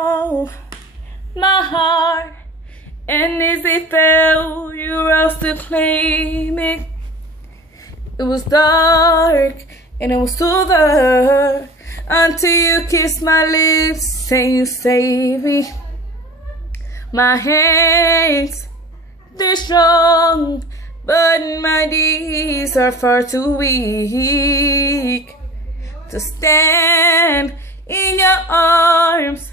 Oh, my heart, and as it fell, you rose to claim it. It was dark, and it was soother, until you kissed my lips and you saved me. My hands, they're strong, but my knees are far too weak to stand in your arms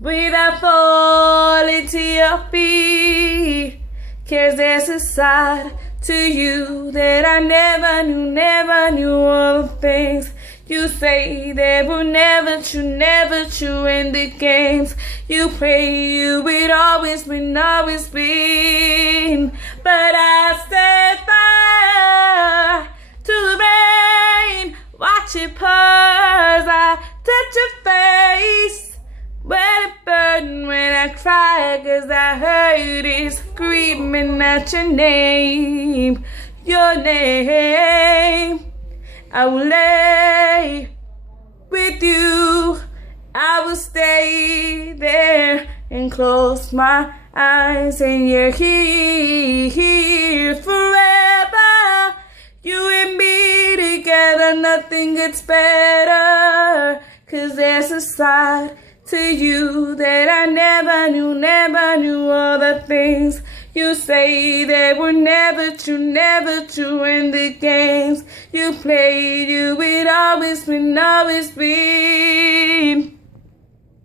without falling to your feet. 'Cause there's a side to you that I never knew all the things you say that were never true in the games you play. You would always been. But I set fire to the rain, watch it pour as I touch your face. Let it burn when I cry, 'cause I heard it screaming at your name, your name. I will lay with you, I will stay there and close my eyes, and you're here forever. You and me together, nothing gets better. 'Cause there's a side to you that I never knew all the things you say that were never true in the games you played. You would always been.